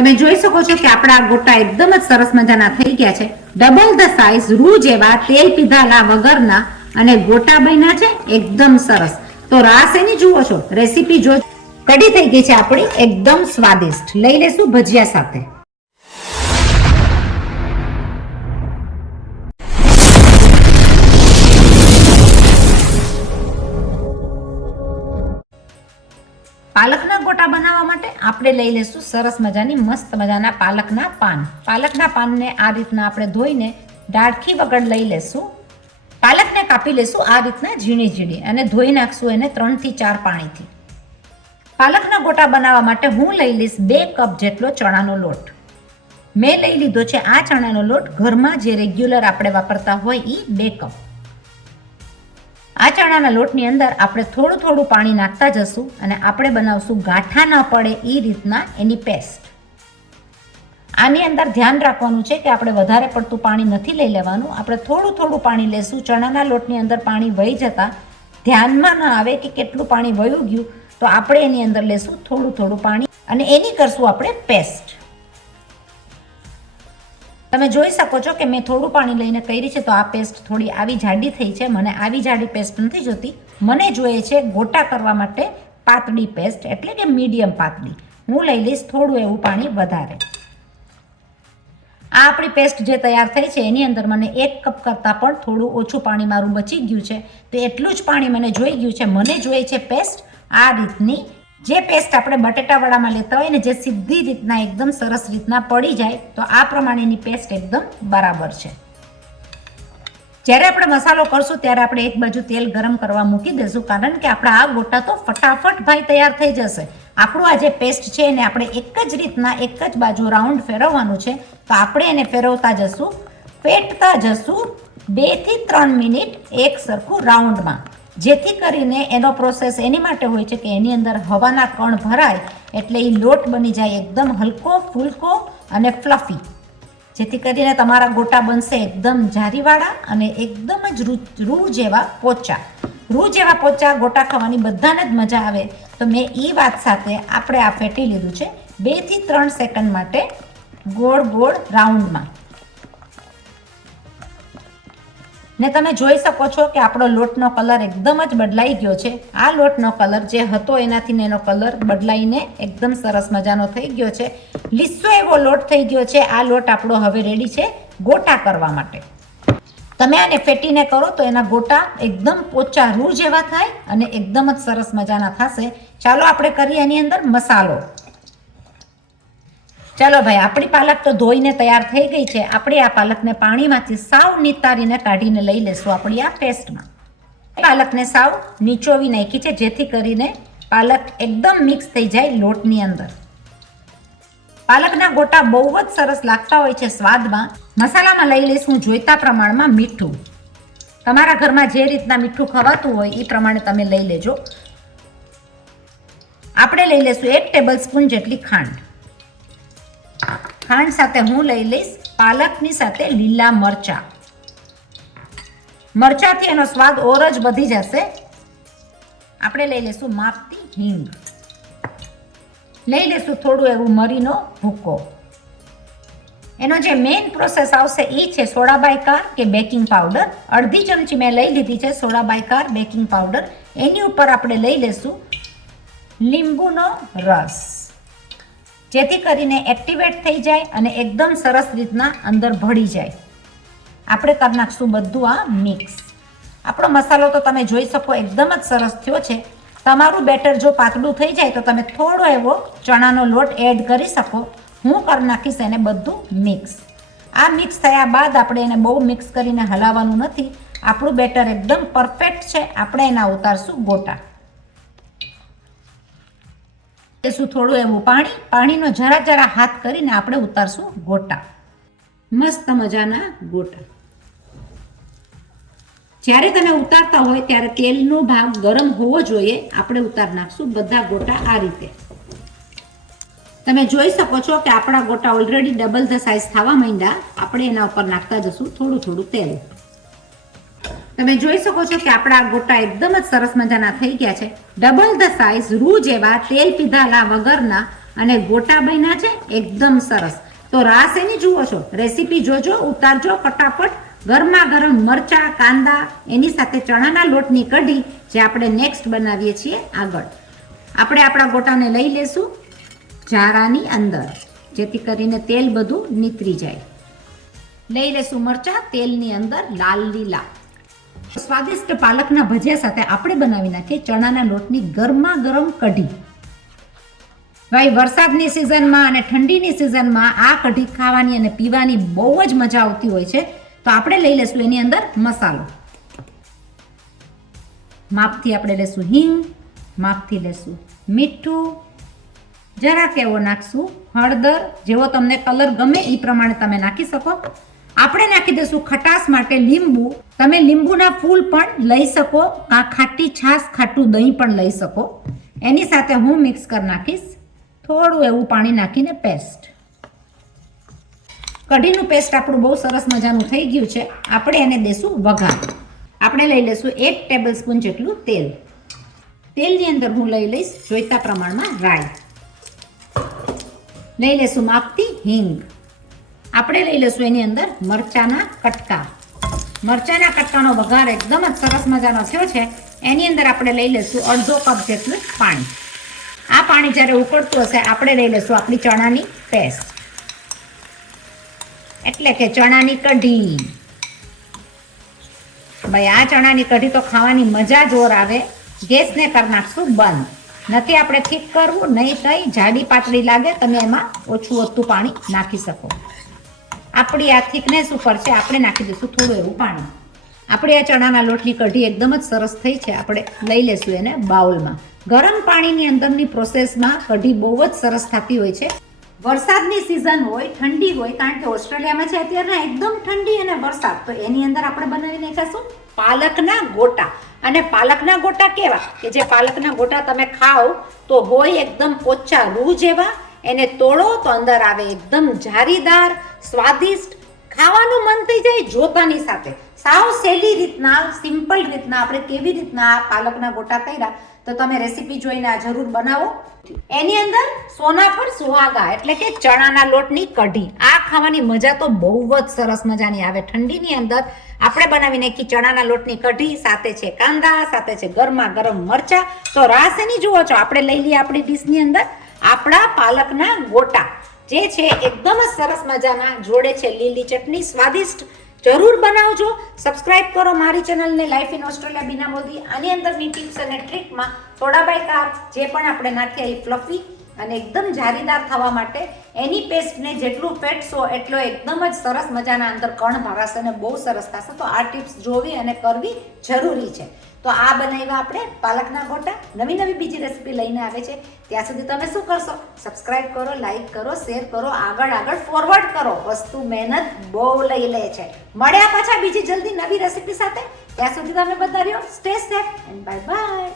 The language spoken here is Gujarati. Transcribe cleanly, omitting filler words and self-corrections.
તમે જોઈ શકો છો કે આપણા ગોટા એકદમ જ સરસ મજાના થઈ ગયા છે. ડબલ ધ સાઈઝ રૂ જેવા તેલ પીધાલા વગરના અને ગોટા બન્યા છે એકદમ સરસ. તો રાસ એની જુઓ છો, રેસીપી જો કઢી થઈ ગઈ છે આપણી એકદમ સ્વાદિષ્ટ. લઈ લેશું ભજીયા સાથે. પાલકના ગોટા બનાવવા માટે આપણે લઈ લેશું સરસ મજાની મસ્ત મજાના પાલકના પાન. પાલકના પાનને આ રીતના આપણે ધોઈને ડાળખી વગર લઈ લેશું. પાલકને કાપી લેશું આ રીતના ઝીણી ઝીણી અને ધોઈ નાખશું એને 3 થી 4 પાણીથી. પાલકના ગોટા બનાવવા માટે હું લઈ લઈશ 2 કપ જેટલો ચણાનો લોટ. મેં લઈ લીધો છે આ ચણાનો લોટ ઘરમાં જે રેગ્યુલર આપણે વાપરતા હોય એ 2 કપ. આ ચણાના લોટની અંદર આપણે થોડું થોડું પાણી નાખતા જશું અને આપણે બનાવશું ગાંઠા ન પડે એ રીતના એની પેસ્ટ. આની અંદર ધ્યાન રાખવાનું છે કે આપણે વધારે પડતું પાણી નથી લઈ લેવાનું. આપણે થોડું થોડું પાણી લેશું. ચણાના લોટની અંદર પાણી વહી જતા ધ્યાનમાં ન આવે કે કેટલું પાણી વયું ગયું, તો આપણે એની અંદર લેશું થોડું થોડું પાણી અને એની કરશું આપણે પેસ્ટ. તમે જોઈ શકો છો કે મેં થોડું પાણી લઈને કરી છે, તો આ પેસ્ટ થોડી આવી જાડી થઈ છે. મને આવી જાડી પેસ્ટ નથી જોતી, મને જોઈએ છે ગોટા કરવા માટે પાતળી પેસ્ટ, એટલે કે મીડિયમ પાતળી. હું લઈ લઈશ થોડું એવું પાણી વધારે. આ આપણી પેસ્ટ જે તૈયાર થઈ છે એની અંદર મને 1 કપ કરતાં પણ થોડું ઓછું પાણી મારું બચી ગયું છે, તો એટલું જ પાણી મને જોઈ ગયું છે. મને જોઈએ છે પેસ્ટ આ રીતની, જે પેસ્ટ આપણે બટેટાવાળામાં લેતા હોય ને, જે સીધી રીતના એકદમ સરસ રીતના પડી જાય, તો આ પ્રમાણેની પેસ્ટ એકદમ બરાબર છે. જ્યારે આપણે મસાલો કરશું ત્યારે આપણે એક બાજુ તેલ ગરમ કરવા મૂકી દઈશું, કારણ કે આપણા આ ગોટા તો ફટાફટ ભાઈ તૈયાર થઈ જશે. આપણું આ જે પેસ્ટ છે એને આપણે એક જ રીતના એક જ બાજુ રાઉન્ડ ફેરવવાનું છે, તો આપણે એને ફેરવતા જશું, ફેટતા જશું 2 થી 3 મિનિટ એક સરખું રાઉન્ડમાં, જેથી કરીને એનો પ્રોસેસ એની માટે હોય છે કે એની અંદર હવાના કણ ભરાય એટલે એ લોટ બની જાય એકદમ હલકો ફૂલકો અને ફ્લફી, જેથી કરીને તમારા ગોટા બનશે એકદમ જારીવાળા અને એકદમ જ રૂ જેવા પોચા. રૂ જેવા પોચા ગોટા ખાવાની બધાને જ મજા આવે. તો મેં એ વાત સાથે આપણે આ ફેટી લીધું છે 2 થી 3 સેકન્ડ માટે ગોળ ગોળ રાઉન્ડમાં. ને તમે જોઈ શકો છો કે આપણો લોટનો કલર એકદમ જ બદલાઈ ગયો છે. આ લોટનો કલર જે હતો એનાથી એનો કલર બદલાઈને એકદમ સરસ મજાનો થઈ ગયો છે. લીસો એવો લોટ થઈ ગયો છે. આ લોટ આપણો હવે રેડી છે ગોટા કરવા માટે. તમે આને ફેટીને કરો તો એના ગોટા એકદમ પોચા રૂ જેવા થાય અને એકદમ જ સરસ મજાના થશે. ચાલો આપણે કરીએ એની અંદર મસાલો. ચાલો ભાઈ, આપણી પાલક તો ધોઈને તૈયાર થઈ ગઈ છે. આપણે આ પાલકને પાણીમાંથી સાવ નિતારીને કાઢીને લઈ લેશું આપણી આ પેસ્ટમાં. પાલકને સાવ નીચોવી નાખી છે, જેથી કરીને પાલક એકદમ મિક્સ થઈ જાય લોટની અંદર. પાલકના ગોટા બહુ જ સરસ લાગતા હોય છે સ્વાદમાં. મસાલામાં લઈ લઈશું જોઈતા પ્રમાણમાં મીઠું. તમારા ઘરમાં જે રીતના મીઠું ખવાતું હોય એ પ્રમાણે તમે લઈ લેજો. આપણે લઈ લઈશું 1 ટેબલ સ્પૂન જેટલી ખાંડ. ખાંડ સાથે હું લઈ લઈશ પાલકની સાથે લીલા મરચા. મરચાથી એનો સ્વાદ ઓર જ વધી જશે. આપણે લઈ લઈશું માપથી હિંગ. લઈ લઈશું થોડું એવું મરીનો ભૂકો. એનો જે મેઇન પ્રોસેસ આવશે એ છે સોડા બાયકાર કે બેકિંગ પાવડર. અડધી ચમચી મેં લઈ લીધી છે સોડા બાયકાર બેકિંગ પાવડર. એની ઉપર આપણે લઈ લઈશું લીંબુનો રસ, જેથી કરીને એક્ટિવેટ થઈ જાય અને એકદમ સરસ રીતના અંદર ભળી જાય. આપણે કરી નાખશું બધું આ મિક્સ. આપણો મસાલો તો તમે જોઈ શકો એકદમ જ સરસ થયો છે. તમારું બેટર જો પાતળું થઈ જાય તો તમે થોડો એવો ચણાનો લોટ એડ કરી શકો. હું કરી નાખીશ એને બધું મિક્સ. આ મિક્સ થયા બાદ આપણે એને બહુ મિક્સ કરીને હલાવવાનું નથી. આપણું બેટર એકદમ પરફેક્ટ છે. આપણે એના ઉતારશું ગોટા. લેશું થોડું એવું પાણીનો જરા જરા હાથ કરીને આપણે ઉતારશું ગોટા. મસ્ત મજાના ગોટા. જ્યારે તમે ઉતારતા હોય ત્યારે તેલનો ભાગ ગરમ હોવો જોઈએ. આપણે ઉતાર નાખશું બધા ગોટા આ રીતે. તમે જોઈ શકો છો કે આપણા ગોટા ઓલરેડી ડબલ ધ સાઈઝ થવા માંડ્યા. આપણે એના ઉપર નાખતા જશું થોડું થોડું તેલ. તમે જોઈ શકો છો કે આપણા ગોટા એકદમ જ સરસ મજાના થઈ ગયા છે. ડબલ ધ સાઈઝ રૂ જેવા તેલ પીધાલા વગરના અને ગોટા બન્યા છે એકદમ સરસ. તો રાસ એની જુઓ છો, રેસીપી જોજો, ઉતારજો ફટાફટ. ગરમા ગરમ મરચા, કાંદા, એની સાથે ચણાના લોટની કઢી જે આપણે નેક્સ્ટ બનાવીએ છીએ આગળ. આપણે આપણા ગોટાને લઈ લેશું જારાની અંદર, જેથી કરીને તેલ બધું નીતરી જાય. લઈ લેશું મરચા તેલની અંદર લાલ લીલા. સ્વાદિષ્ટ પાલકના ભજીયા સાથે આપણે બનાવી નાખીએ ચણાના લોટની ગરમા ગરમ કઢી. ભાઈ વરસાદની સિઝનમાં અને ઠંડીની સિઝનમાં આ કઢી ખાવાની અને પીવાની બહુ જ મજા આવતી હોય છે. તો આપણે લઈ લેશું એની અંદર મસાલો. માપથી આપણે લેશું હિંગ, માપથી લેશું મીઠું, જરાક એવો નાખશું હળદર, જેવો તમને કલર ગમે એ પ્રમાણે તમે નાખી શકો. આપણે નાખી દઈશું ખટાશ માટે લીંબુ. તમે લીંબુના ફૂલ પણ લઈ શકો, આ ખાટી છાશ, ખાટું દહીં પણ લઈ શકો. એની સાથે હું મિક્સ કરી નાખીશ થોડું એવું પાણી નાખીને પેસ્ટ. કઢીનું પેસ્ટ આપણું બહુ સરસ મજાનું થઈ ગયું છે. આપણે એને દેશું વઘાર. આપણે લઈ લઈશું 1 ટેબલ સ્પૂન જેટલું તેલ. તેલની અંદર હું લઈ લઈશ જોઈતા પ્રમાણમાં રાઈ. લઈ લેશું માપથી હિંગ. આપણે લઈ લઈશું એની અંદર મરચાના કટકા. મરચાના કટકાનો વઘાર એકદમ જ સરસ મજાનો થયો છે. એની અંદર આપણે લઈ લઈશું અડધો કપ જેટલું પાણી. આ પાણી જ્યારે ઉકળતું હશે આપણે લઈ લઈશું આપણી ચણાની પેસ્ટ, એટલે કે ચણાની કઢી. ભાઈ આ ચણાની કઢી તો ખાવાની મજા જોર આવે. ગેસને કરી નાખશું બંધ. નથી આપણે ઠીક કરવું, નહીં થઈ જાડી પાતળી લાગે, તમે એમાં ઓછું વધતું પાણી નાખી શકો. આપણી આ થિકનેસ ઉપર છે, આપણે નાખી દઈશું થોડું એવું પાણી. આપણી આ ચણાના લોટની કઢી એકદમ જ સરસ થઈ છે. આપણે લઈ લેશું એને બાઉલમાં. ગરમ પાણીની અંદરની પ્રોસેસમાં કઢી બહુ જ સરસ થતી હોય છે. વરસાદની સિઝન હોય, ઠંડી હોય, કારણ કે ઓસ્ટ્રેલિયામાં છે અત્યારે એકદમ ઠંડી અને વરસાદ, તો એની અંદર આપણે બનાવી નાખીશું પાલકના ગોટા. અને પાલકના ગોટા કેવા કે જે પાલકના ગોટા તમે ખાઓ તો હોય એકદમ પોચા રૂ જેવા, એને તોડો તો અંદર આવે એકદમ જારીદાર, સ્વાદિષ્ટ, ખાવાનું મન થઈ જાય જોતાની સાથે. સાવ સહેલી રીતના, સિમ્પલ રીતના આપણે કેવી રીતના પાલકના ગોટા કર્યા, તો તમે રેસીપી જોઈને આ જરૂર બનાવો. એની અંદર સોના પર સુહાગા એટલે કે ચણાના લોટની કઢી. આ ખાવાની મજા તો બહુ જ સરસ મજાની આવે. ઠંડીની અંદર આપણે બનાવી નાખી ચણાના લોટની કઢી, સાથે છે કાંદા, સાથે છે ગરમા ગરમ મરચા. તો રાસ એની જુઓ છો, આપણે લઈ લઈએ આપણી ડીશની અંદર આપણા પાલકના ગોટા જે છે એકદમ જ સરસ મજાના. જોડે છે લીલી ચટણી, સ્વાદિષ્ટ. જરૂર બનાવજો. સબસ્ક્રાઇબ કરો મારી ચેનલને લાઈફ ઇન ઓસ્ટ્રેલિયા બીના મોદી. આની અંદરની ટિપ્સ અને ટ્રીકમાં સોડા બાય કાર્બ જે પણ આપણે નાખ્યા એ ફ્લફી અને એકદમ જારીદાર થવા માટે એની પેસ્ટને જેટલું ફેટશો એટલો એકદમ જ સરસ મજાના અંદર કણ ભરાશે અને બહુ સરસ થશે. તો આ ટિપ્સ જોવી અને કરવી જરૂરી છે. તો આ બનાવ્યા આપણે પાલકના ગોટા. નવી નવી બીજી રેસીપી લઈને આવે છે. ત્યાં સુધી તમે શું કરશો? સબસ્ક્રાઇબ કરો, લાઈક કરો, શેર કરો, આગળ ફોરવર્ડ કરો. વસ્તુ મહેનત બહુ લઈ લે છે. મળ્યા પાછા બીજી જલ્દી નવી રેસીપી સાથે. ત્યાં સુધી તમે બધા રહ્યો stay safe and bye bye.